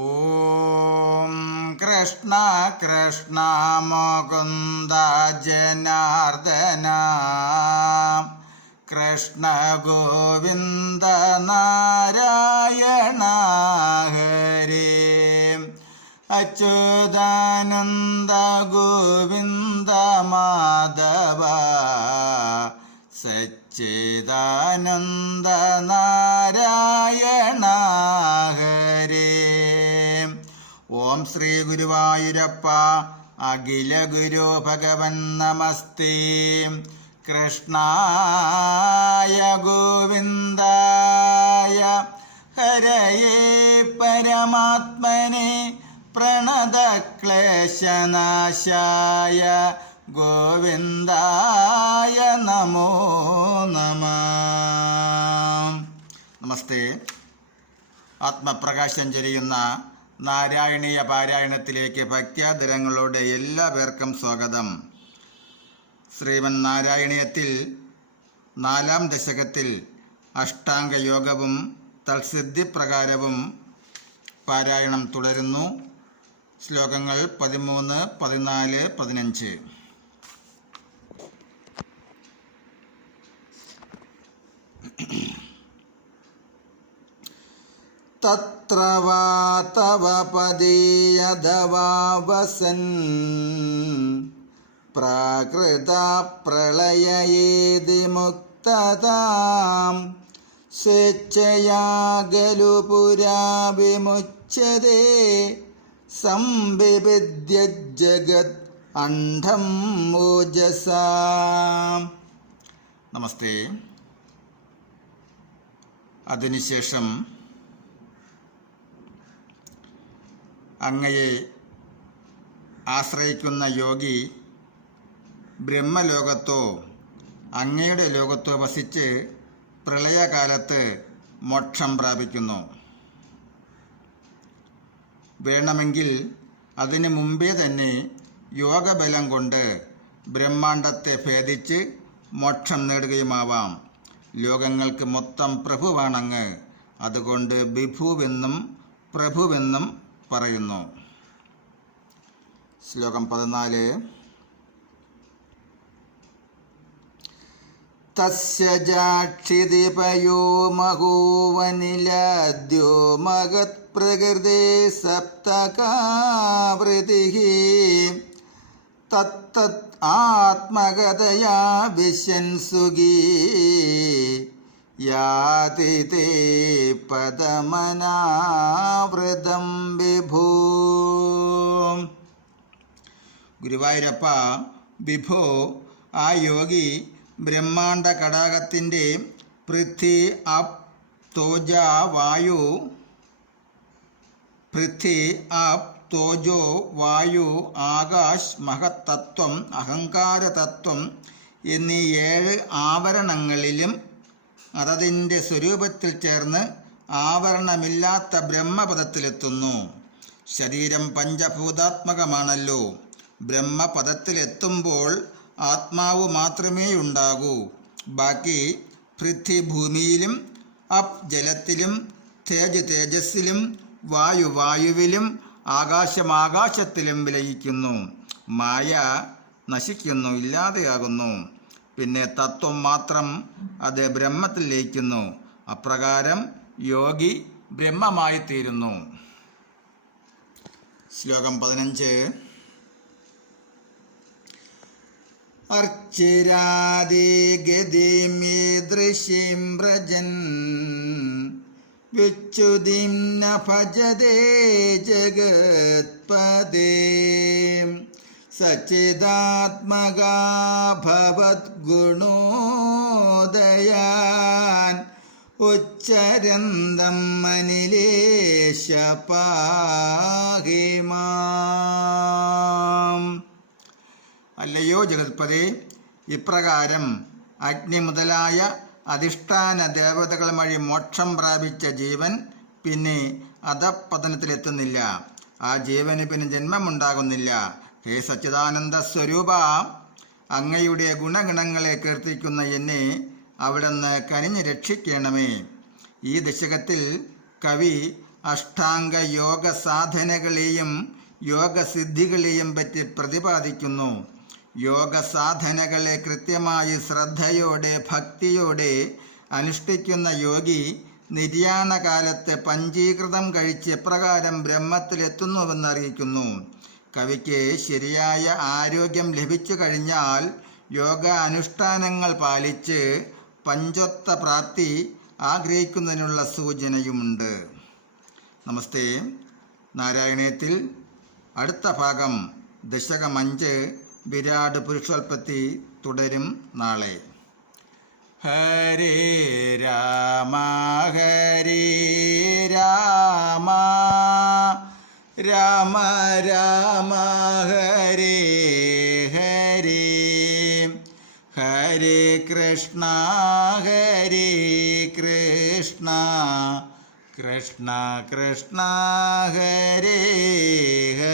ഓം കൃഷ്ണ കൃഷ്ണ മുകുന്ദ ജനാർദ്ദന കൃഷ്ണ ഗോവിന്ദ നാരായണ ഹരേ അച്യുതാനന്ദ ഗോവിന്ദ മാധവ സച്ചിദാനന്ദ നാരായണ ഹരേ. ഓം ശ്രീ ഗുരുവായൂരപ്പ അഖില ഗുരു ഭഗവൻ നമസ്തേ. കൃഷ്ണായ ഗോവിന്ദായ ഹരയേ പരമാത്മനെ പ്രണതക്ലേശനാശായ ഗോവിന്ദായ നമോ നമഃ. നമസ്തേ. ആത്മപ്രകാശം ചൊരിയുന്ന നാരായണീയ പാരായണത്തിലേക്ക് ഭക്ത്യാദരങ്ങളോടെ എല്ലാ പേർക്കും സ്വാഗതം. ശ്രീമൻ നാരായണീയത്തിൽ 4-ാം ദശകത്തിൽ അഷ്ടാംഗ യോഗവും തൽസിദ്ധിപ്രകാരവും പാരായണം തുടരുന്നു. ശ്ലോകങ്ങൾ 13, 14, 15. തത്ര വാ തവ പദീയദവാവസൻ പ്രാകൃത പ്രളയേതി മുക്തതാം സ്വേച്ഛയാ ഖലു പുരാ വിമുച്യതേ സംവിവിദ്യ ജഗത് അണ്ഡം ഓജസാ. നമസ്തേ. അതിനുശേഷം അങ്ങയെ ആശ്രയിക്കുന്ന യോഗി ബ്രഹ്മലോകത്തോ അങ്ങയുടെ ലോകത്തോ വസിച്ച് പ്രളയകാലത്ത് മോക്ഷം പ്രാപിക്കുന്നു. വേണമെങ്കിൽ അതിനു മുമ്പേ തന്നെ യോഗബലം കൊണ്ട് ബ്രഹ്മാണ്ടത്തെ ഭേദിച്ച് മോക്ഷം നേടുകയുമാവാം. ലോകങ്ങൾക്ക് മൊത്തം പ്രഭുവാണങ്ങ്. അതുകൊണ്ട് വിഭുവെന്നും പ്രഭുവെന്നും പറയുന്നു. ശ്ലോകം 14. തസ്യ ജാക്ഷിതിപയോ മഹോവനിലദ്യോ മഗത് പ്രകൃതേ സപ്തകാവൃതിഃ തത്തത് ആത്മഗതയാ വിശൻസുഗീ യാതി തേ പദമനാവൃതം വിഭോ. ഗുരുവായൂരപ്പ, വിഭോ, ആ യോഗി ബ്രഹ്മാണ്ട കടാകത്തിൻ്റെ പൃഥ്വി അപ് തോജ വായു പൃഥ്വി അപ് തോജോ വായു ആകാശ് മഹത്തത്വം അഹങ്കാരതത്വം എന്നീ 7 ആവരണങ്ങളിലും അതതിൻ്റെ സ്വരൂപത്തിൽ ചേർന്ന് ആവരണമില്ലാത്ത ബ്രഹ്മപദത്തിലെത്തുന്നു. ശരീരം പഞ്ചഭൂതാത്മകമാണല്ലോ. ബ്രഹ്മപദത്തിലെത്തുമ്പോൾ ആത്മാവ് മാത്രമേ ഉണ്ടാകൂ. ബാക്കി പൃഥ്വി ഭൂമിയിലും അപ് ജലത്തിലും തേജ് തേജസ്സിലും വായു വായുവിലും ആകാശം ആകാശത്തിലും വിലയിക്കുന്നു. മായ നശിക്കുന്നു, ഇല്ലാതെയാകുന്നു. പിന്നെ തത്വം മാത്രം അത് ബ്രഹ്മത്തിൽ ലയിക്കുന്നു. അപ്രകാരം യോഗി ബ്രഹ്മമായി തീരുന്നു. ശ്ലോകം 15. അർച്ചിരാദി ഗതിമീദൃശീം വ്രജൻ വിച്ഛുതിം ന ഭജതേ ജഗത്പദേ സച്ചിദാത്മകാ ഭവദ്ഗുണോദയാൻ ഉച്ചരന്തം അനിലേശ പാഹി മാം. അല്ലയോ ജഗത്പദേ, ഇപ്രകാരം അഗ്നി മുതലായ അധിഷ്ഠാന ദേവതകൾ വഴി മോക്ഷം പ്രാപിച്ച ജീവൻ പിന്നെ അധപതനത്തിലെത്തുന്നില്ല. ആ ജീവന് പിന്നെ ജന്മമുണ്ടാകുന്നില്ല. ഹേ സച്ചിദാനന്ദ സ്വരൂപ, അങ്ങയുടെ ഗുണഗണങ്ങളെ കീർത്തിക്കുന്ന എന്നെ അവിടുന്ന് കനിഞ്ഞ് രക്ഷിക്കണമേ. ഈ ദശകത്തിൽ കവി അഷ്ടാംഗ യോഗ സാധനകളെയും യോഗസിദ്ധികളെയും പറ്റി പ്രതിപാദിക്കുന്നു. യോഗ സാധനകളെ കൃത്യമായി ശ്രദ്ധയോടെ ഭക്തിയോടെ അനുഷ്ഠിക്കുന്ന യോഗി നിര്യാണകാലത്ത് പഞ്ചീകൃതം കഴിച്ച് എപ്രകാരം ബ്രഹ്മത്തിലെത്തുന്നുവെന്ന് അറിയിക്കുന്നു. കവിക്ക് ശരിയായ ആരോഗ്യം ലഭിച്ചു കഴിഞ്ഞാൽ യോഗ അനുഷ്ഠാനങ്ങൾ പാലിച്ച് പഞ്ചത്വ പ്രാപ്തി ആഗ്രഹിക്കുന്നതിനുള്ള സൂചനയുമുണ്ട്. നമസ്തേ. നാരായണീയത്തിൽ അടുത്ത ഭാഗം ദശകം 5 വിരാട് പുരുഷോൽപത്തി തുടരും നാളെ. ഹരേ രാമ ഹരേ രാമ രാമ രാമ ഹരേ ഹരേ ഹരേ കൃഷ്ണ ഹരേ കൃഷ്ണ കൃഷ്ണ കൃഷ്ണ ഹരേ ഹരേ.